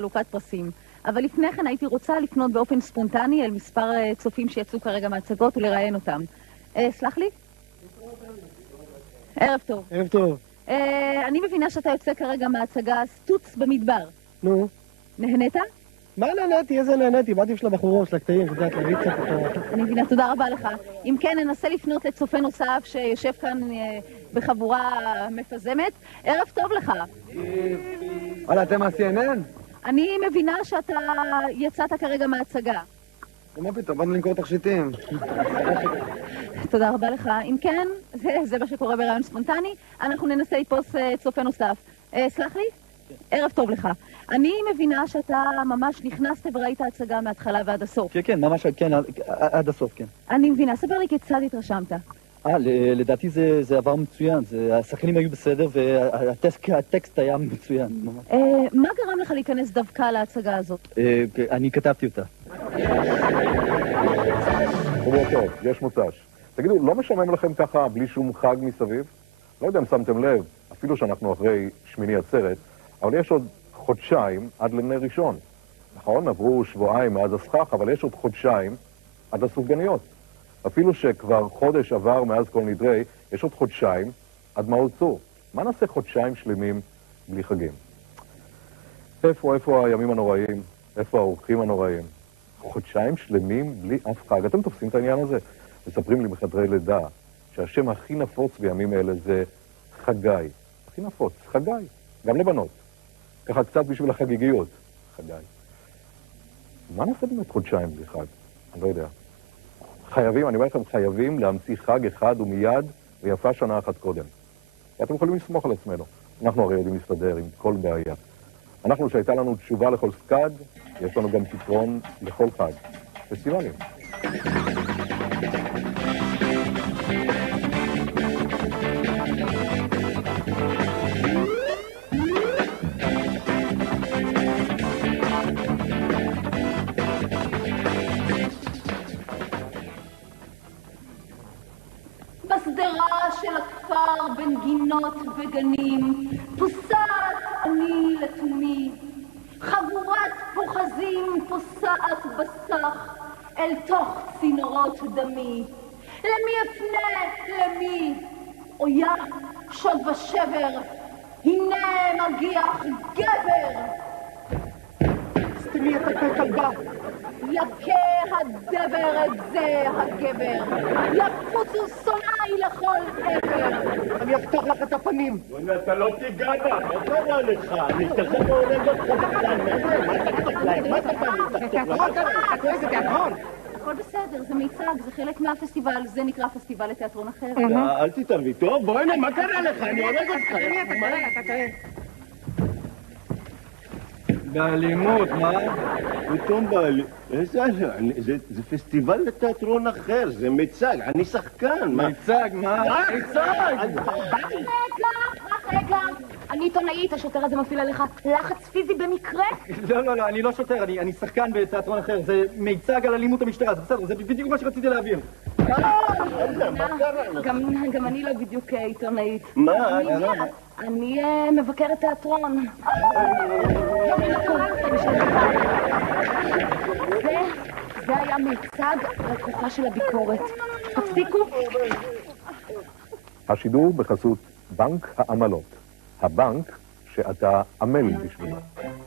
חלוקת פרסים. אבל לפני כן הייתי רוצה לפנות באופן ספונטני אל מספר צופים שיצאו כרגע מהצגות ולראיין אותם. סלח לי? ערב טוב. ערב טוב. אני מבינה שאתה יוצא כרגע מההצגה סטוץ במדבר. נו. נהנית? מה נהניתי? איזה נהניתי? באתי של הבחורות, של הקטעים, את יודעת, להריץ קצת אותו. אני מבינה, תודה רבה לך. אם כן, ננסה לפנות לצופה נוסף שיושב כאן בחבורה מפזמת. ערב טוב לך. וואלה, אתם ה-CNN? אני מבינה שאתה יצאת כרגע מההצגה. מה פתאום? באנו למכור תכשיטים. תודה רבה לך. אם כן, זה מה שקורה ברעיון ספונטני. אנחנו ננסה לתפוס צופה נוסף. סלח לי? ערב טוב לך. אני מבינה שאתה ממש נכנסת וראית ההצגה מההתחלה ועד הסוף. כן, ממש, כן, עד הסוף, כן. אני מבינה. ספר לי כיצד התרשמת. לדעתי זה עבר מצוין. השחקנים היו בסדר והטקסט היה מצוין. מה גרם לך להיכנס דווקא להצגה הזאת? אני כתבתי אותה. טוב, יש מוצ"ש. תגידו, לא משמם לכם ככה בלי שום חג מסביב? לא יודע אם שמתם לב, אפילו שאנחנו אחרי שמיני עצרת, אבל יש עוד חודשיים עד לנר ראשון. נכון? עברו שבועיים מאז הסכך, אבל יש עוד חודשיים עד הסופגניות. אפילו שכבר חודש עבר מאז כל נדרי, יש עוד חודשיים עד מעוז צור. מה נעשה חודשיים שלמים בלי חגים? איפה הימים הנוראים? איפה האורחים הנוראים? חודשיים שלמים בלי אף חג. אתם תופסים את העניין הזה? מספרים לי בחדרי לידה שהשם הכי נפוץ בימים אלה זה חגי. הכי נפוץ, חגי. גם לבנות. ככה קצת בשביל החגיגיות. חגי. מה נעשה באמת חודשיים בלי חג? אני לא יודע. חייבים, אני אומר לכם, חייבים להמציא חג אחד ומיד ויפה שנה אחת קודם. ואתם יכולים לסמוך על עצמנו. אנחנו הרי יודעים להסתדר עם כל בעיה. אנחנו שהייתה לנו תשובה לכל סקד, יש לנו גם פתרון לכל חג. פסטיבלים. בשדרה של הכפר בין גינות וגנים פוסעת אני לתומי, חבורת פוחזים פוסעת בסך אל תוך צינורות דמי. למי אפנה? למי? אויה, שוד ושבר, הנה מגיח גבר. סתמי את הפה כלבה. יכה הדבר את זה הגבר, יפוצו שונאי לכל עבר. אני אפתח לך את הפנים. אתה לא תיגע בה, מה קרה לך? אני תכף הולד אותך בכלל. מה אתה קצת להם? מה אתה פנים? זה תיאטרון. הכל בסדר, זה מיצג, זה חלק מהפסטיבל, זה נקרא פסטיבל לתיאטרון אחר. אל תתערבי, טוב? בואי הנה, מה קרה לך? אני הולד אותך. אתה טועה. באלימות, מה? פתאום זה פסטיבל לתיאטרון אחר, זה מיצג, אני שחקן. מיצג, מה? מיצג! רגע, אני עיתונאית, השוטר הזה מפעיל עליך לחץ פיזי במקרה? לא, אני לא שוטר, אני שחקן בתיאטרון אחר, זה מיצג על אלימות המשטרה, זה בסדר, זה בדיוק מה שרציתי להעביר. גם אני לא בדיוק עיתונאית. מה? אני מבקרת תיאטרון. זה היה מיצג על כוחה של הביקורת. תפסיקו. השידור בחסות בנק העמלות. הבנק שאתה עמל בשבילו.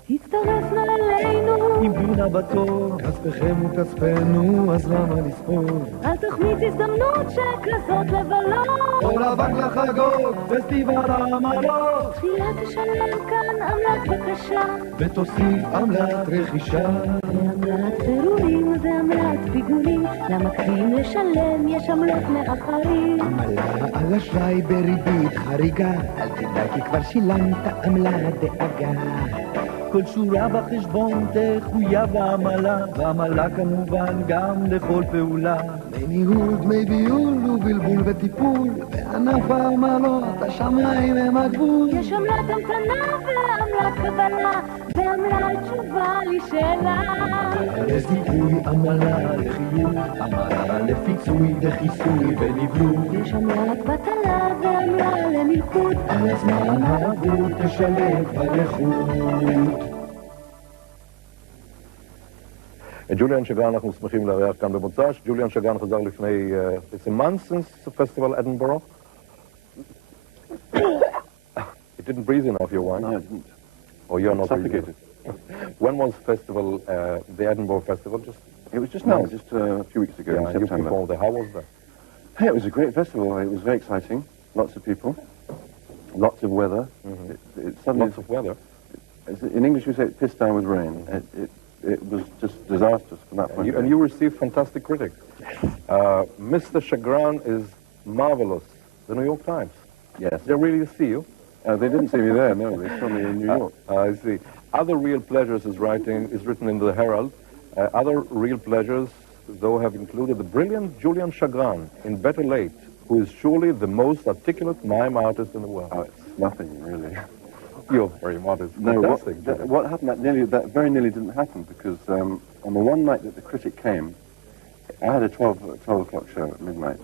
הצטרפנו אלינו עם בינה בתור, כספכם וכספנו, אז למה לספור? על תוכנית הזדמנות שכזאת לבלות. או לבנק לחגוג, פסטיבל העמלות. תחילה תשלם כאן עמלת בקשה, ותוסיף עמלת רכישה. ועמלת פירורים ועמלת פיגורים, למקרים לשלם יש עמלות מאחרים. עמלה על אשראי בריבית חריגה, אל תדאג כי כבר שילמת עמלת דאגה. כל שורה בחשבון תחויב העמלה, ועמלה כמובן גם לכל פעולה. דמי ניהול, דמי ביול ובלבול וטיפול, בענף העמלות השמיים הם הגבול. יש עמלת המתנה ועמלת קבלה, ועמלת תשובה לשאלה. לזיכוי, עמלה לחיוב, עמלה לפיצוי וכיסוי ולבלוב. יש עמלת בטלה ועמלה למלכות, על הזמן העבור תשלם כבר לחוד. את ג'וליאן שגרן אנחנו שמחים לארח כאן במוצ"ש. ג'וליאן שגרן חזר לפני, it's a month since the festival Edinburgh. It didn't breathe enough, your wine? No, I didn't. Oh, you're not suffocated. When was festival, the Edinburgh festival? It was just now, just a few weeks ago in you September. performed there. How was that? Hey, it was a great festival. It was very exciting. Lots of people. Lots of weather. Lots of weather? In English we say it pissed down with rain. It was just disastrous from that point of view. And you received fantastic critics. Mr. Sgran is marvelous. The New York Times. Yes. They really see you. They didn't see me there, no. They saw me in New York. I see. Other Real Pleasures is written in the Herald. Other Real Pleasures, though, have included the brilliant Julian Sgran in Better Late, who is surely the most articulate mime artist in the world. Oh, it's nothing, really. You're very modest. No, Fantastic. what happened, that very nearly didn't happen, because on the one night that the critic came, I had a 12 o'clock show at midnight,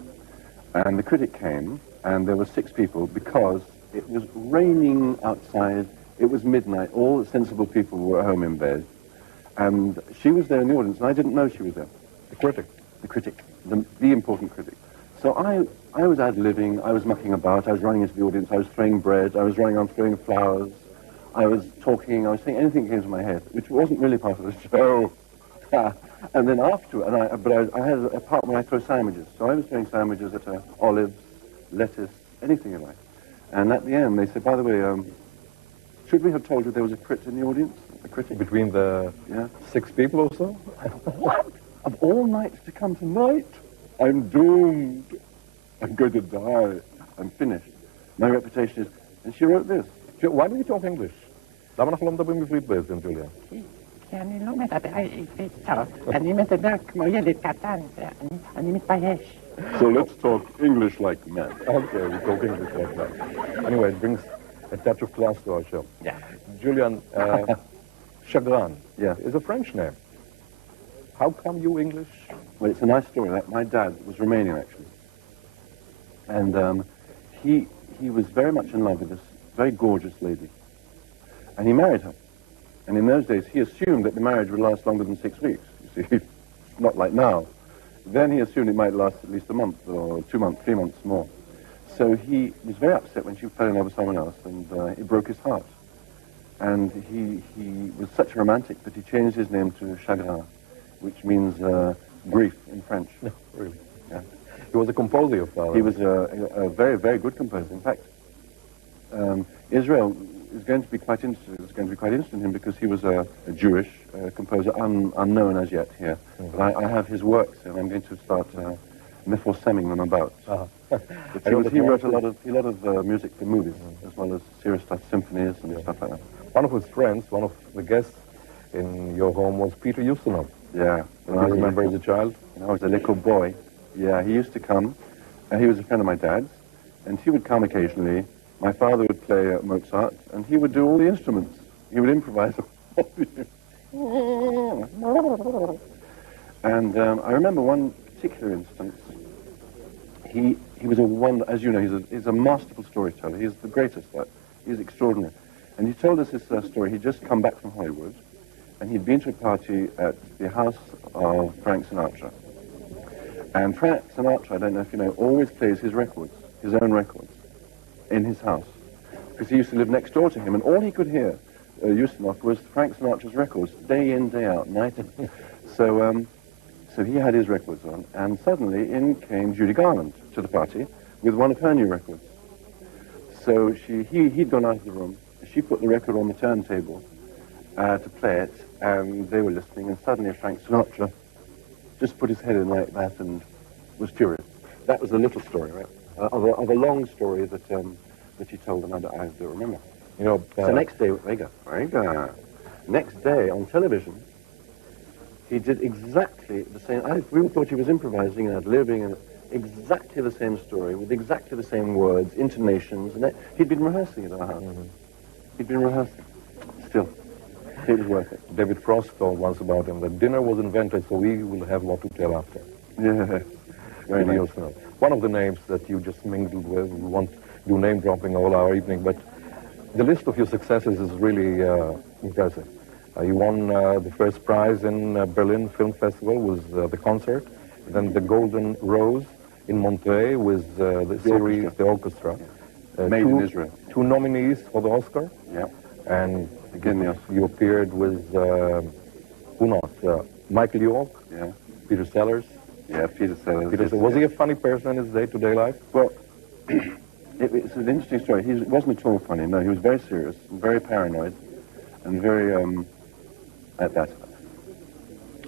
and the critic came, and there were 6 people, because it was raining outside, it was midnight, all the sensible people were at home in bed, and she was there in the audience, and I didn't know she was there. The critic? The critic, the important critic. So I was ad-libbing, I was mucking about, I was running into the audience, I was throwing bread, I was running on throwing flowers, I was talking, I was saying anything that came to my head, which wasn't really part of the show. And then after, I had a part where I throw sandwiches. So I was throwing sandwiches at olives, lettuce, anything you like. And at the end, they said, by the way, should we have told you there was a crit in the audience? A critic? Between the 6 people or so? What? Of all nights to come tonight? I'm doomed. I'm going to die. I'm finished. My reputation is... And she wrote this. Why do you talk English? למה אנחנו לא מדברים עברית בעצם, ג'וליאן? כי אני לא מדבר עברית טוב. אני מדבר כמו ילד קטן, אני מתבייש. So let's talk English like men. Okay, we talk English like that. Anyway, it brings a touch of class to our show. Yeah. Julian, Sgran is a French name. How come you English? Well, it's a nice story. My dad was Romanian, actually. And he was very much in love with this very gorgeous lady. And he married her. And in those days, he assumed that the marriage would last longer than 6 weeks. You see, not like now. Then he assumed it might last at least a month or 2 months, 3 months more. So he was very upset when she fell in love with someone else, and it broke his heart. And he was such a romantic that he changed his name to Chagrin, which means grief in French. No, really? Yeah. He was a composer, your father. He was a very, very good composer. In fact, Israel is going to be quite interested. It's going to be quite interested in him because he was a Jewish composer, unknown as yet here. Mm-hmm. But I have his works, and I'm going to start mifosemming them about. But he wrote a lot of music for movies, as well as serious stuff, symphonies and stuff like that. One of his friends, one of the guests in your home was Peter Ustinov. Yeah. Do you remember as a child? When I was a little boy. Yeah, he used to come. He was a friend of my dad's, and he would come occasionally. My father would play Mozart, and he would do all the instruments. He would improvise. And I remember one particular instance. He was a wonder, as you know, he's a masterful storyteller. He's the greatest. He's extraordinary. And he told us this story. He'd just come back from Hollywood, and he'd been to a party at the house of Frank Sinatra. And Frank Sinatra, I don't know if you know, always plays his records, his own records, in his house. Because he used to live next door to him, and all he could hear, Ustinov, was Frank Sinatra's records, day in, day out, night in. So he had his records on, and suddenly in came Judy Garland to the party with one of her new records. So he'd gone out of the room, she put the record on the turntable to play it, and they were listening, and suddenly Frank Sinatra just put his head in like that and was furious. That was a little story, right? Of a long story that he told, and I don't remember. You know, so next day, next day on television, he did exactly the same. We thought he was improvising and ad-libbing, and exactly the same story with exactly the same words, intonations, and he'd been rehearsing at our house. Mm-hmm. He'd been rehearsing. Still, it was worth it. David Frost told once about him that dinner was invented, so we will have what to tell after. Yeah, very nice. One of the names that you just mingled with, we won't do name dropping all our evening, but the list of your successes is really impressive. He won the first prize in Berlin Film Festival with the concert, then the Golden Rose in Monterey with the series, the orchestra. Made in Israel. 2 nominees for the Oscar. Yeah. And again, the Oscar. You appeared with, who not? Michael York, yeah. Peter Sellers. Yeah, Peter Sellers. Was he a funny person in his day-to-day life? Well, it's an interesting story. He wasn't at all funny, no. He was very serious, and very paranoid, and very, at that.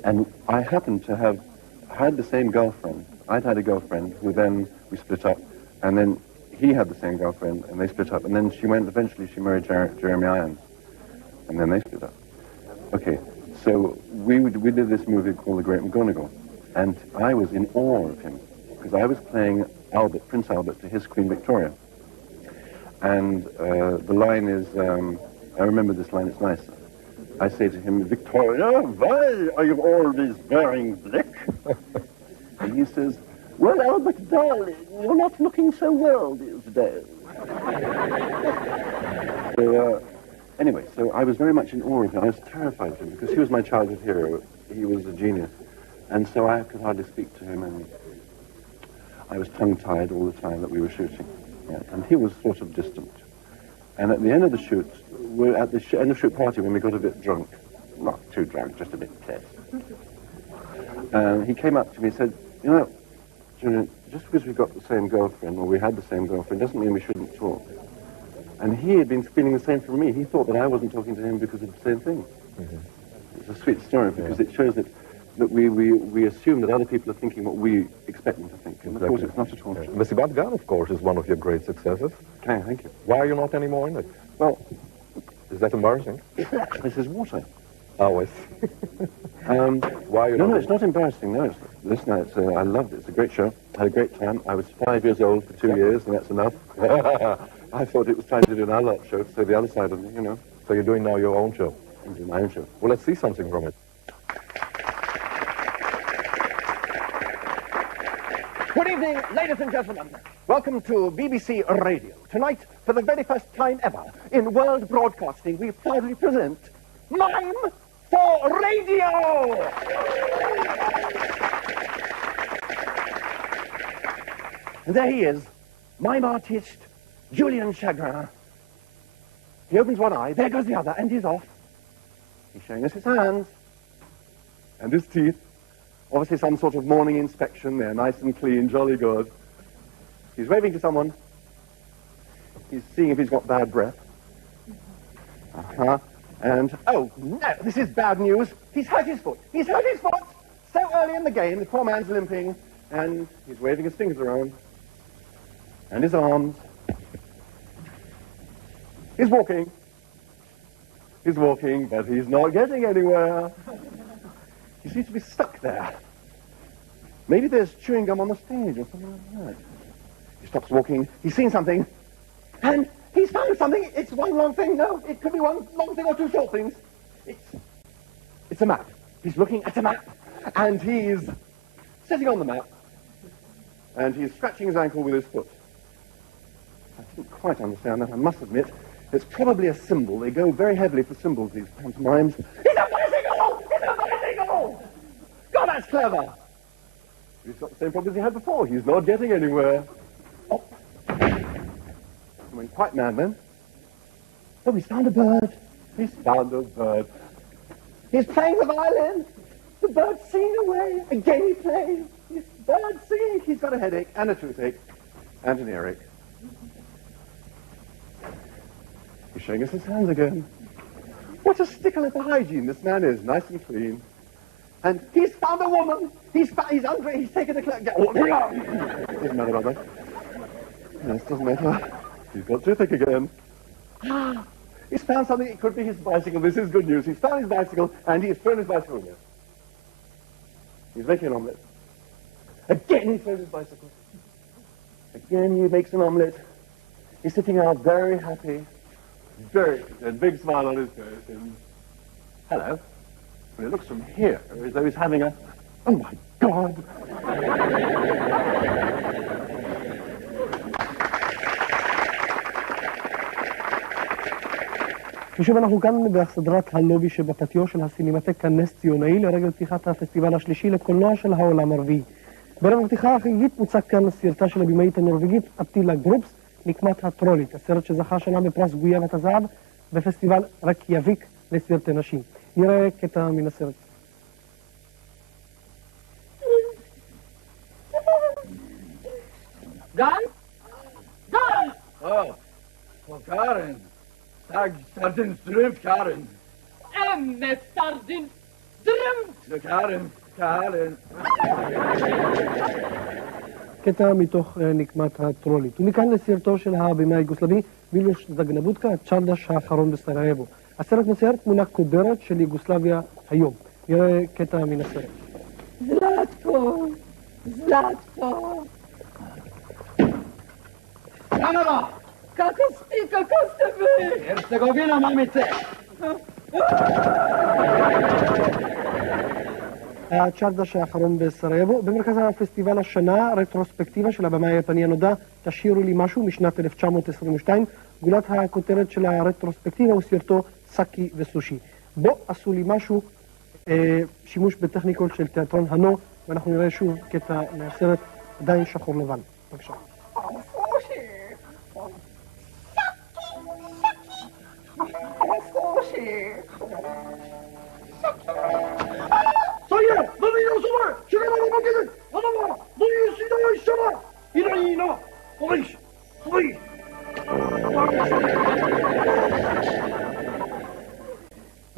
And I happened to have had the same girlfriend. I'd had a girlfriend who then we split up, and then he had the same girlfriend, and they split up, and then eventually she married Jeremy Irons, and then they split up. Okay, so we did this movie called The Great McGonagall, and I was in awe of him, because I was playing Albert, Prince Albert, to his Queen Victoria. And the line is, I remember this line, it's nice. I say to him, Victoria, why are you always wearing black? And he says, well, Albert, darling, you're not looking so well these days. So, anyway, so I was very much in awe of him. I was terrified of him because he was my childhood hero. He was a genius. And so I could hardly speak to him, and I was tongue-tied all the time that we were shooting. Yeah, and he was sort of distant. And at the end of the shoot, we're at the end of the shoot party when we got a bit drunk. Not too drunk, just a bit pissed. And he came up to me and said, you know, Junior, just because we got the same girlfriend, or we had the same girlfriend, doesn't mean we shouldn't talk. And he had been feeling the same for me. He thought that I wasn't talking to him because of the same thing. Mm-hmm. It's a sweet story because it shows that we assume that other people are thinking what we expect them to think. And of course, it's not at all true. Mr. Gun, of course, is one of your great successes. Okay, thank you. Why are you not anymore in it? Well, is that embarrassing? This is water. Always. Why are you No, it's not embarrassing. No, listen, I loved it. It's a great show. I had a great time. I was 5 years old for 2 years, and that's enough. I thought it was time to do an adult show to say the other side of me, you know. So you're doing now your own show? I'm doing my own show. Well, let's see something from it. Good evening, ladies and gentlemen. Welcome to BBC Radio. Tonight, for the very first time ever in world broadcasting, we proudly present Mime for Radio! And there he is, mime artist, J'oolian Chagrin. He opens one eye, there goes the other, and he's off. He's showing us his hands and his teeth. Obviously some sort of morning inspection. They're nice and clean, jolly good. He's waving to someone. He's seeing if he's got bad breath. And, oh, no, this is bad news. He's hurt his foot. He's hurt his foot! So early in the game, the poor man's limping, and he's waving his fingers around. And his arms. He's walking. He's walking, but he's not getting anywhere. He seems to be stuck there. Maybe there's chewing gum on the stage or something like that. He stops walking. He's seen something. And he's found something. It's one long thing. No, it could be one long thing or two short things. It's a map. He's looking at a map. And he's sitting on the map. And he's scratching his ankle with his foot. I didn't quite understand that, I must admit. It's probably a symbol. They go very heavily for symbols, these pantomimes. He's a bicycle! He's a bicycle! God, that's clever! He's got the same problem as he had before. He's not getting anywhere. Oh. He went quite mad then. Oh, he's found a bird. He's found a bird. He's playing the violin. The bird's singing away. Again he plays. This bird's singing. He's got a headache and a toothache and an earache. He's showing us his hands again. What a stickler for hygiene this man is, nice and clean. And he's found a woman. He's under it. He's taken a doesn't matter about that. Yes, doesn't matter. He's got toothache again. He's found something. It could be his bicycle. This is good news. He's found his bicycle, and he's thrown his bicycle in there. He's making an omelette. Again he throws his bicycle. Again he makes an omelette. He's sitting out very happy. A big smile on his face, and hello. But it looks from here as though he's having a, oh my God. ושוב אנחנו כאן באכסדרת הלובי שבפטיו של הסינמטק הנס ציונאי לרגל פתיחת הפסטיבל השלישי לקולנוע של העולם הרביעי. בערב הפתיחה החגיגית מוצג כאן סרטה של הבימאית הנורווגית אטילה גרופס, נקמת הטרולית, הסרט שזכה שנה בפרס גויית הזהב בפסטיבל רקיאביק לסרטי נשים. נראה קטע מן הסרט. גן? גן! Karen. Tag Stardin Strump, Karen. Stardin Strump! Karen. קטע מתוך נקמת הטרולית. ומכאן לסרטו של הבמאי היוגוסלבי מילוש זגנבודקה, צ'רדש האחרון בסרייבו. הסרט מצייר תמונה קודרת של יוגוסלביה היום. נראה קטע מן הסרט. זלטקו! Kanada! Kakosteve! Herzegovina, mamice! הצ'רדש האחרון בסרייבו. במרכז הפסטיבל השנה, רטרוספקטיבה של הבמאי היפני הנודע, תשאירו לי משהו משנת 1922. גולת הכותרת של הרטרוספקטיבה הוא סרטו סאקי וסושי. בו עשו לי משהו, שימוש בטכניקות של תיאטרון הנו, ואנחנו נראה שוב קטע מהסרט עדיין שחור לבן. בבקשה.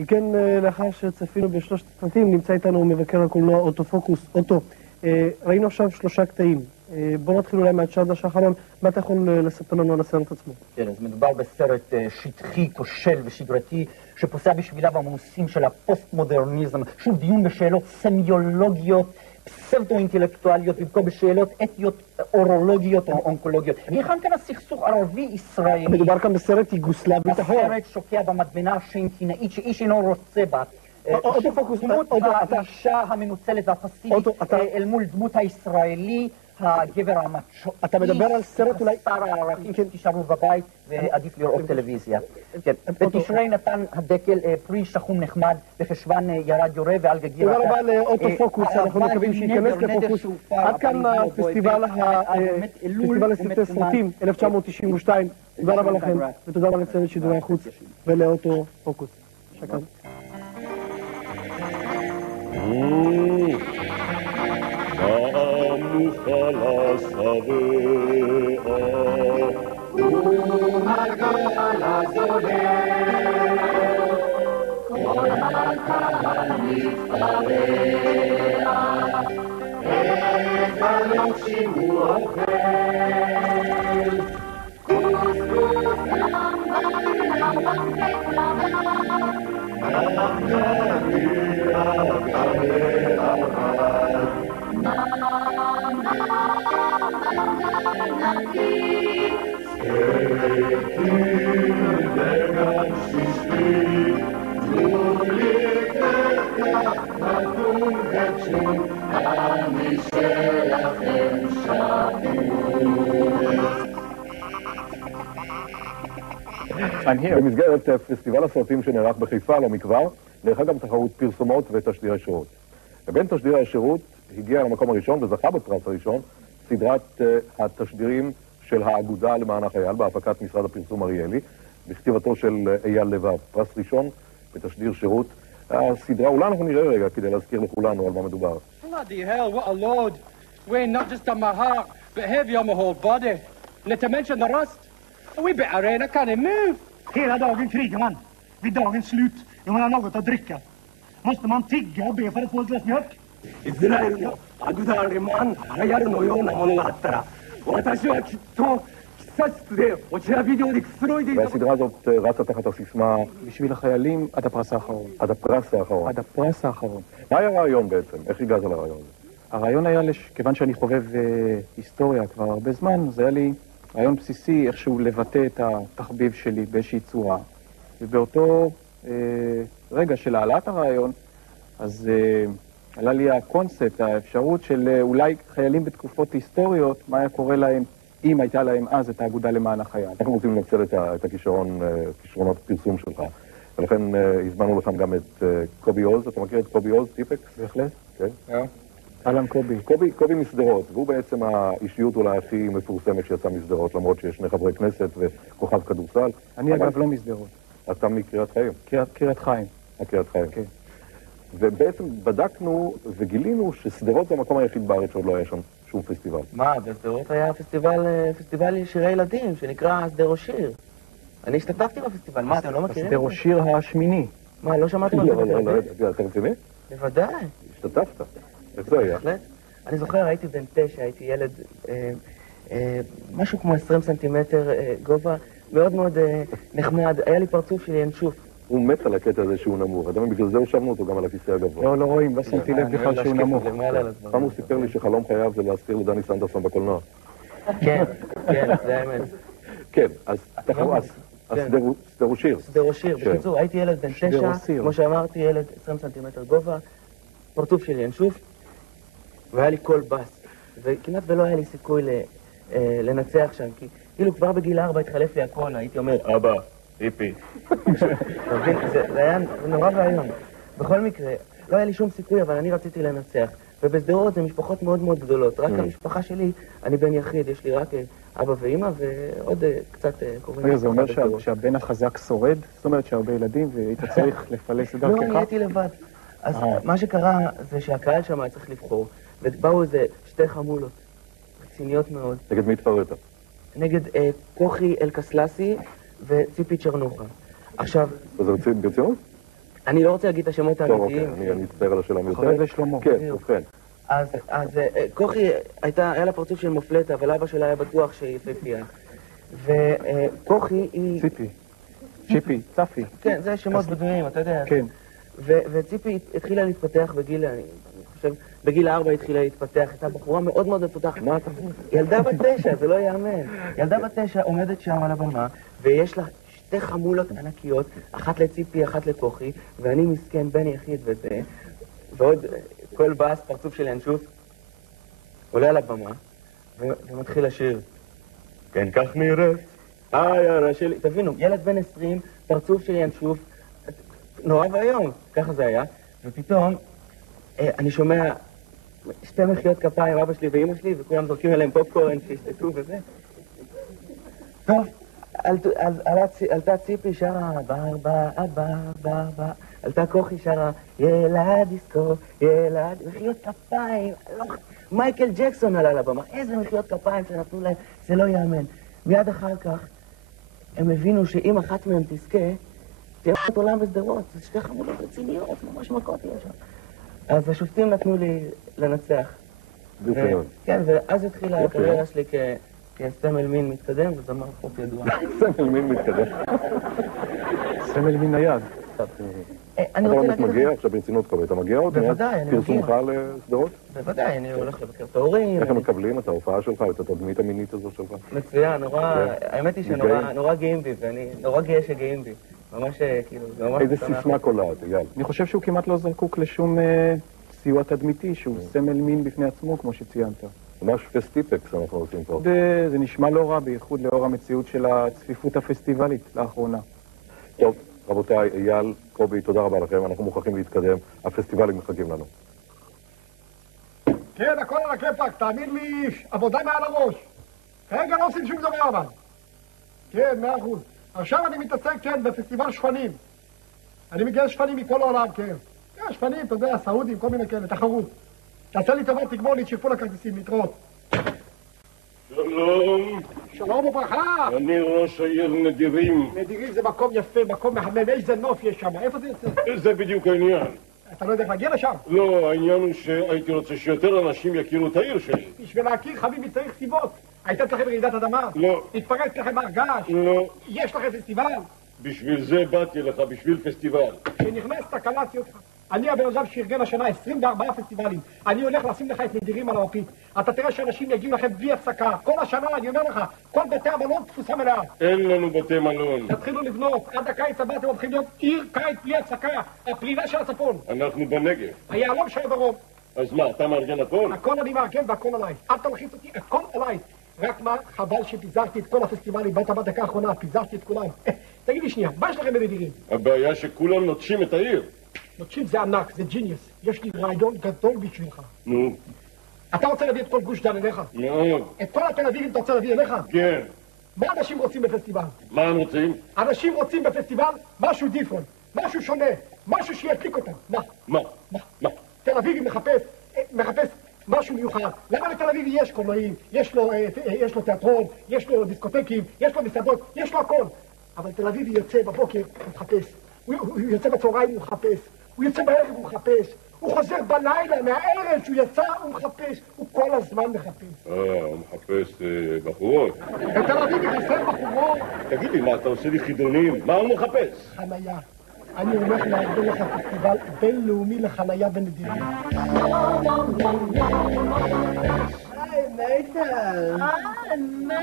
כן, לאחר שצפינו בשלושת הסרטים, נמצא איתנו מבקר הקולנוע אוטופוקוס. אוטו, ראינו עכשיו 3 קטעים. בוא נתחיל אולי מהצ'רדש האחרון. מה אתה יכול לספר לנו על הסרט עצמו? כן, אז מדובר בסרט שטחי, כושל ושגרתי, שפוסע בשביליו המנוסים של הפוסט-מודרניזם. שוב דיון בשאלות סמיולוגיות, פסבדו-אינטלקטואליות, במקום בשאלות אתיות, אורולוגיות או אונקולוגיות. היכן כאן הסכסוך ערבי-ישראלי? מדובר כאן בסרט יוגוסלבי טהור. הסרט שוקע במדמנה השנקינאית שאיש אינו רוצה בה. אוטופוקוס, דמות האישה המנוצלת והפסיבית אל מול דמות הישראלי, הגבר המצ'ו. אתה מדבר על סרט אולי... חסר הערכים שתישארו בבית ועדיף לראות טלוויזיה. בתשרי נתן הדקל פרי שחום נחמד, בחשוון ירד יורה ועל גגיר... תודה רבה לאוטופוקוס, אנחנו מקווים שייכנס לפוקוס. עד כאן הפסטיבל לסרטי סרטים 1992. תודה רבה לכם, ותודה רבה לצוות שידורי החוץ ולאוטופוקוס. שקר. חלס הבאה ומרגל הזוהר כל הקהל מתפרע וגלות שימוע אוכל כוס למבן למחק לבן נגניה גליה במסגרת פסטיבל הסרטים שנערך בחיפה לא מכבר, נערכה גם תחרות פרסומות ותשדירי שירות. ובין תשדירי השירות הגיע למקום הראשון וזכה בפרס הראשון סדרת התשדירים של האגודה למען החייל בהפקת משרד הפרסום אריאלי, בכתיבתו של אייל לבב. פרס ראשון בתשדיר שירות. הסדרה, אולי אנחנו נראה רגע כדי להזכיר לכולנו על מה מדובר. Bloody hell, what a load. Weighing not just on my heart, but heavy on my whole body. Not to mention the rust. A wee bit of rain, I can't move. Hela dagen krigar man. Vid dagens slut vill man ha något att dricka. Måste man tigga och be för att få ett glas mjölk? イスラエルのアグダーレマンハヤルのようなものがあったら私はきっと喫茶室でお茶ビデオでくつろいでいた והסדרה הזאת רצה תחת הסיסמה בשביל החיילים עד הפרס האחרון. עד הפרס האחרון. עד הפרס האחרון. מה היה הרעיון בעצם? איך הגעת לרעיון הזה? הרעיון היה, כיוון שאני חובב היסטוריה כבר הרבה זמן, זה היה לי רעיון בסיסי איכשהו לבטא את התחביב שלי באיזושהי צורה. ובאותו רגע של העלאת הרעיון, אז עלה לי הקונספט, האפשרות של אולי חיילים בתקופות היסטוריות, מה היה קורה להם אם הייתה להם אז את האגודה למען החייל. אנחנו רוצים לנצל את הכישרונות פרסום שלך. ולכן הזמנו לכם גם את קובי עוז. אתה מכיר את קובי עוז, טיפקס? בהחלט. כן. אהלן קובי. קובי משדרות, והוא בעצם האישיות אולי הכי מפורסמת שיצאה משדרות, למרות שיש שני חברי כנסת וכוכב כדורסל. אני אגב לא משדרות. אתה מקריית חיים? קריית חיים. קריית חיים. כן. ובעצם בדקנו וגילינו ששדרות זה המקום היחיד בארץ שעוד לא היה שם שום פסטיבל. מה, בשדרות היה פסטיבל שירי ילדים שנקרא שדרות שיר. אני השתתפתי בפסטיבל, מה, אתם לא מכירים? שדרות שיר השמיני. מה, לא שמעתם על זה? לא, אתה רציני? בוודאי. השתתפת? איך זה היה? בהחלט. אני זוכר, הייתי בן 9, הייתי ילד משהו כמו 20 סנטימטר גובה, מאוד מאוד נחמד, היה לי פרצוף של ינשוף. הוא מת על הקטע הזה שהוא נמוך, אדם בגלל זה הושבנו אותו גם על הכיסא הגבוה. לא רואים, לא שמתי לב בכלל שהוא נמוך. פעם הוא סיפר לי שחלום חייו זה להזכיר לדני סנדרסון בקולנוע. כן, זה האמת. כן, אז שדרות שיר. שדרות שיר, בקיצור, הייתי ילד בן 9, כמו שאמרתי, ילד 20 סנטימטר גובה, פרצוף של ינשוף, והיה לי קול בס, וכמעט ולא היה לי סיכוי לנצח שם, כי כאילו כבר בגיל 4 התחלף לי הקול, הייתי אומר, אבא, היפי. זה היה נורא והיום. בכל מקרה, לא היה לי שום סיכוי, אבל אני רציתי לנצח. ובשדרות זה משפחות מאוד מאוד גדולות. רק המשפחה שלי, אני בן יחיד, יש לי רק אבא ואמא ועוד קצת קוראים. רגע, זה אומר שהבן החזק שורד? זאת אומרת שהרבה ילדים והיית צריך לפלס את דרכך? לא, אני הייתי לבד. אז מה שקרה זה שהקהל שם היה צריך לבחור, ובאו איזה שתי חמולות, רציניות מאוד. נגד מי התפרעת? נגד כוכי אלקסלסי וציפי צ'רנוחה. עכשיו... אז זה ברצינות? אני לא רוצה להגיד את השמות האמיתיים. טוב, אוקיי, אני אצטער על השאלה מיותר. חבר לשלמה. כן, ובכן. אז כוכי היה לה פרצוף של מופלטה, אבל אבא שלה היה בטוח שהיא יפהפייה. וכוכי היא... ציפי, צפי. כן, זה שמות בדויים, אתה יודע. כן. וציפי התחילה להתפתח בגיל, אני חושב, בגיל 4 התחילה להתפתח, הייתה בחורה מאוד מאוד מפותחת. מה אתה חושב? ילדה בת 9, זה לא יאמן. ילדה בת 9 עומדת שם על הבמה, ויש לה שתי חמולות ענקיות, אחת לציפי, אחת לכוכי, ואני מסכן בן יחיד וזה, ועוד כל בס, פרצוף של ינשוף, עולה על הבמה, ומתחיל לשיר. כן, כך נראית, העיירה שלי. תבינו, ילד בן 20, פרצוף של ינשוף, נורא והיום, ככה זה היה, ופתאום אני שומע שתי מחיאות כפיים, אבא שלי ואמא שלי, וכולם זורקים עליהם פופקורן שישתתו וזה. טוב, עלתה ציפי שרה, עלתה כוכי שרה, ילד דיסקו, ילד, מחיאות כפיים, מייקל ג'קסון עלה לבמה, איזה מחיאות כפיים שנתנו להם, זה לא יאמן. מיד אחר כך הם הבינו שאם אחת מהם תזכה, תהיה את עולם בשדרות, זה שתי חמולות רציניות, ממש מכות יש שם. אז השופטים נתנו לי לנצח. כן, ואז התחילה הקריירה שלי כסמל מין מתקדם, וזמר חוף ידוע. סמל מין מתקדם. סמל מין נייד. אתה באמת מגיע עכשיו ברצינות קובי, אתה מגיע עוד? בוודאי, אני מגיע. פרסומך לסדרות? בוודאי, אני הולך לבקר את ההורים. איך הם מקבלים את ההופעה שלך, את התדמית המינית הזו שלך? מצוין, נורא, האמת היא שנורא גאים בי, ואני נורא גאה שגאים בי. ממש כאילו, זה ממש... איזה סיסמה קולעת, אייל. אני חושב שהוא כמעט לא זקוק לשום סיוע תדמיתי, שהוא סמל מין בפני עצמו, כמו שציינת. ממש פסטיפקס אנחנו עושים פה. זה נשמע לא רע, בייחוד לאור המציאות של הצפיפות הפסטיבלית לאחרונה. טוב, רבותיי, אייל, קובי, תודה רבה לכם, אנחנו מוכרחים להתקדם, הפסטיבלים מחכים לנו. כן, הכל על הכיפק, תאמין לי, עבודה מעל הראש. כרגע לא עושים שום דבר אבל. כן, 100%. עכשיו אני מתעסק, כן, בפסטיבל שפנים. אני מגיע שפנים מכל העולם, כן. כן, שפנים, אתה יודע, סעודים, כל מיני כאלה, תחרות. תעשה לי טובה, תגמור לי, תשרפו לכרטיסים, להתראות. שלום. שלום וברכה. אני ראש העיר נדירים. נדירים זה מקום יפה, מקום מהמם, איזה נוף יש שם, איפה זה יוצא? זה בדיוק העניין. אתה לא יודע איך להגיע לשם? לא, העניין הוא שהייתי רוצה שיותר אנשים יכירו את העיר שלי. בשביל להכיר חביבי צריך סיבות. הייתה לכם רעידת אדמה? לא. התפרץ לכם הר געש? לא. יש לכם פסטיבל? בשביל זה באתי לך, בשביל פסטיבל. כשנכנסת קלטתי אותך. אני הבן אדם שארגן השנה 24 פסטיבלים. אני הולך לשים לך את נדירים על המפית. אתה תראה שאנשים יגיעו לכם בלי הפסקה. כל השנה, אני אומר לך, כל בתי המלון תפוסה מלאה. אין לנו בתי מלון. תתחילו לבנות. עד הקיץ הבא אתם הולכים להיות עיר קיץ בלי הפסקה. הפרידה של הצפון. אנחנו בנגב. היהלום של הדרום. אז מה, אתה מארגן הכל? הכל אני מארגן והכל עליי. אל תלחיץ אותי, הכל עליי. רק מה, חבל שפיזרתי את כל הפסטיבלים, באת בדקה האחרונה, פיזרתי את כולם. תגיד לי שנייה, מה יש לכם בנדירים? הבעיה שכולם נוטשים את העיר. נוטשים זה ענק, זה ג'יניוס. יש לי רעיון גדול בשבילך. נו. אתה רוצה להביא את כל גוש דן אליך? מאוד. את כל התל אביבים אתה רוצה להביא אליך? כן. מה אנשים רוצים בפסטיבל? מה הם רוצים? אנשים רוצים בפסטיבל משהו דיפרנט, משהו שונה, משהו שידליק אותם. מה? תל אביבי מחפש משהו מיוחד. למה לתל אביבי יש קולנועים, יש לו תיאטרון, יש לו דיסקוטקים, יש לו מסעדות, יש לו הכל. אבל תל אביבי יוצא בבוקר, הוא מחפש. הוא יוצא בצהריים, הוא מחפש. הוא יוצא בערב, הוא מחפש. הוא חוזר בלילה, מהערב שהוא יצא, הוא מחפש. הוא כל הזמן מחפש. הוא מחפש בחורות. בתל אביבי חסר בחורות. תגיד לי, מה, אתה עושה לי חידונים? מה הוא מחפש? חנייה. אני הולך לארגן לך פסטיבל בינלאומי לחנייה בנדירים. היי, מיטל. מה?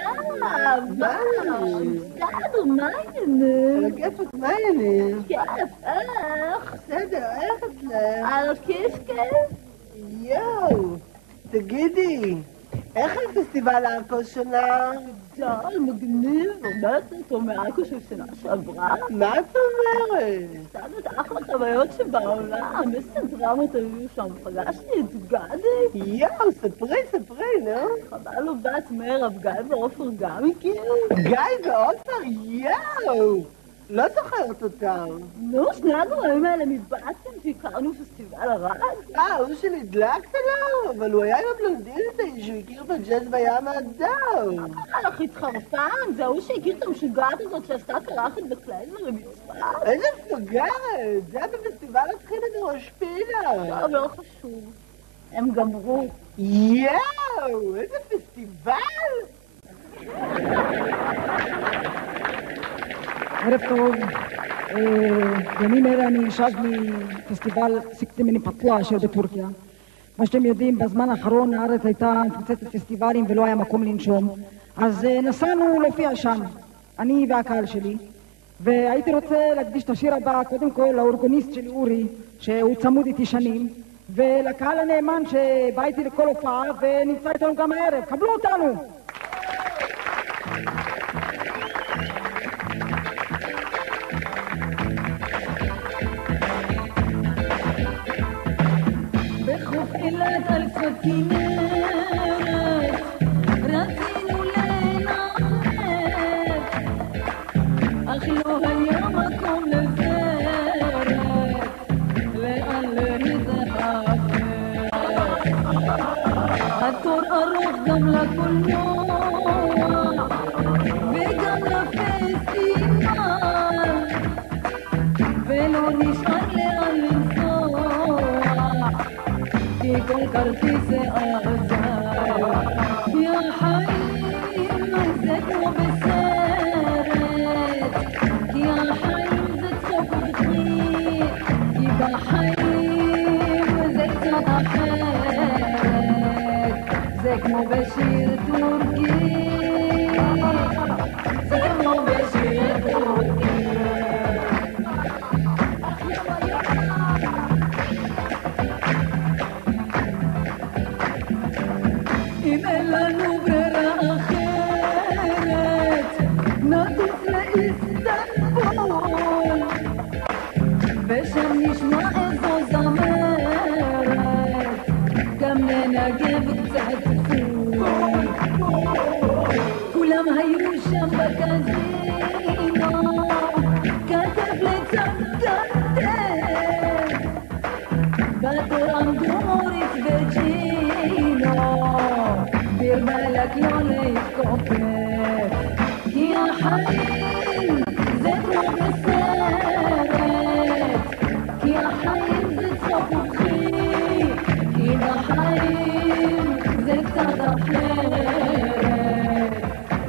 בסדר, מה העניינים? על הכיפק, מה העניינים? כיף, איך? בסדר, איך אצלך? על הכיף כיף? יואו, תגידי, איך הפסטיבל העכו שלה? גדול, מגניב, הרבה יותר טוב מעכו של שנה שעברה. מה את אומרת? סתם את אחלה חוויות שבעולם, איזה דרמות היו שם, פגשתי את גדי. יואו, ספרי, נו. חבל לו בת מרב, גיא ועופר גם הגיעו. גיא ועופר, יואו! לא זוכרת אותם. נו, שני הגורמים האלה מבטן שהכרנו פסטיבל הרג. הוא שנדלקת לו? אבל הוא היה עם הבלונדינית ההיא שהוא הכיר בג'אז בים האדום. לך התחרפן, זה הוא שהכיר את המשוגעת הזאת שעשתה קרחת בקלייזר למצפה. איזה מפגרת, זה היה בפסטיבל התחילה בראש פינה. טוב, לא חשוב. הם גמרו. יואו, איזה פסטיבל! ערב טוב, בימים אלה אני שב מפסטיבל סיקטימיני פטלה אשר בטורקיה. מה שאתם יודעים, בזמן האחרון הארץ הייתה מפוצצת פסטיבלים ולא היה מקום לנשום, אז נסענו להופיע שם, אני והקהל שלי, והייתי רוצה להקדיש את השיר הבא קודם כל לאורגניסט שלי אורי, שהוא צמוד איתי שנים, ולקהל הנאמן שבא איתי לכל הופעה ונמצא איתנו גם הערב. קבלו אותנו! אילת על שפת כנרת, רצינו לנחת, אך לא היה מקום לסרט, לאן להתרחק. התור ארוך גם לקולנוע, וגם לפסטיבל, ולא נשאר לאן לנסוע. כי כל כרטיס זה אזר, יא חיים זה כמו בסרט, כי החיים זה צחוק ובכי, כי בחיים זה קצת אחרת, זה כמו בשיר טורקי, זה כמו בשיר טורקי. אם אין לנו ברירה אחרת, נטוס לאיסטנבול, ושם נשמע איזו זמרת, גם ננגב קצת פול. כולם היו שם בקזינו, כתף לצד כתף, בתור עמדו מוריס וג'ינו, דיר בלק לא להתכופף, כי החיים זה כמו בסרט, כי החיים זה צחוק ובכי, כי בחיים זה קצת אחרת,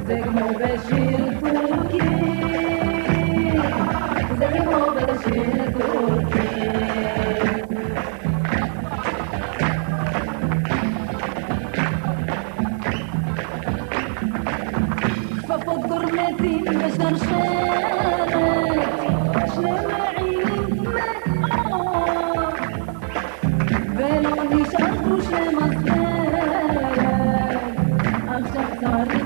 זה כמו בשיר טורקי, זה כמו בשיר טורקי. כפפות גורנטים ושרשרת, שני מעילים מאוד, ולא נשאר גרוש למסגרת, עכשיו צריך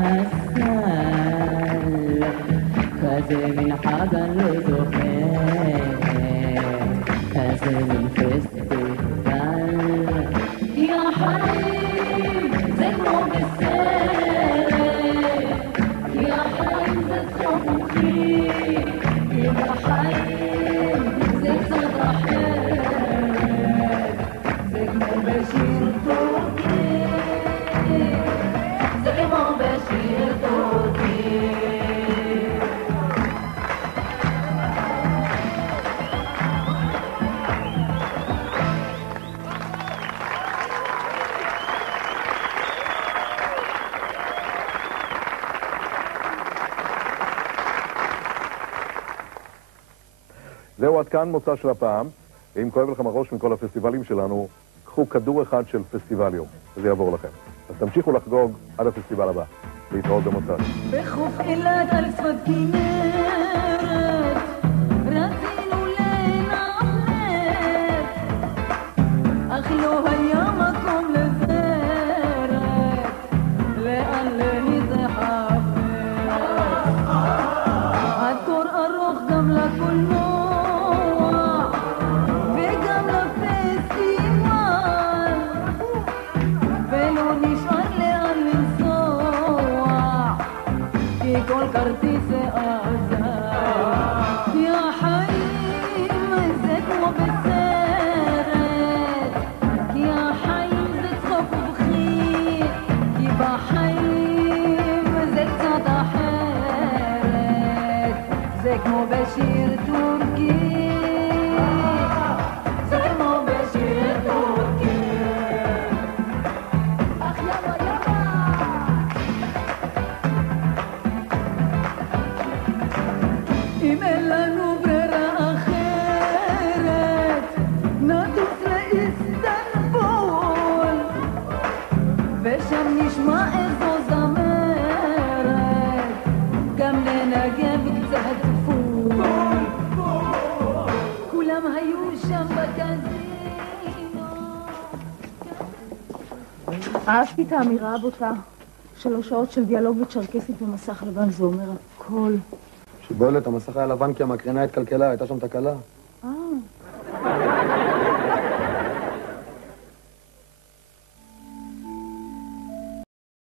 הסל, כזה מן חגן לא זוכר, כזה מן פסטיבל. כי החיים זה כמו בסרט, כי החיים זה צחוק מוחי, כי בחיים זה קצת אחרת, זה כמו בשיר טורקי, זה כמו בשיר טורקי. זהו, עד כאן מוצא של הפעם. אם כואב לכם הראש מכל הפסטיבלים שלנו, קחו כדור אחד של פסטיבליום, וזה יעבור לכם. אז תמשיכו לחגוג עד הפסטיבל הבא. להתראות במוצא. בחוף אילת על שפת כנרת, רצינו לנחלת, אך לא היה מקום לזרת, לאן להתחפש. עד תור ארוך גם לקולנוע, וגם לפסטיבל, ולא נשאר לאן לנסוע, כי כל כרטיס זה עזר. כי החיים זה כמו בסרט, כי החיים זה צחוק ובכי, כי בחיים זה קצת אחרת, זה כמו בשיר טורקי, זה כמו בשיר טורקי. אך יאללה יאללה, אם אין לנו ברירה אחרת, נטוס לאיסטנבול, ושם נשמע איזו זמרת, גם לנגב קצת פול. כולם היו שם בקזינו. אהבתי את האמירה הבוטה. 3 שעות של דיאלוג וצ'רקסית במסך לבן, זה אומר הכל. שבועלת, המסך היה לבן כי המקרנה התקלקלה, הייתה שם תקלה.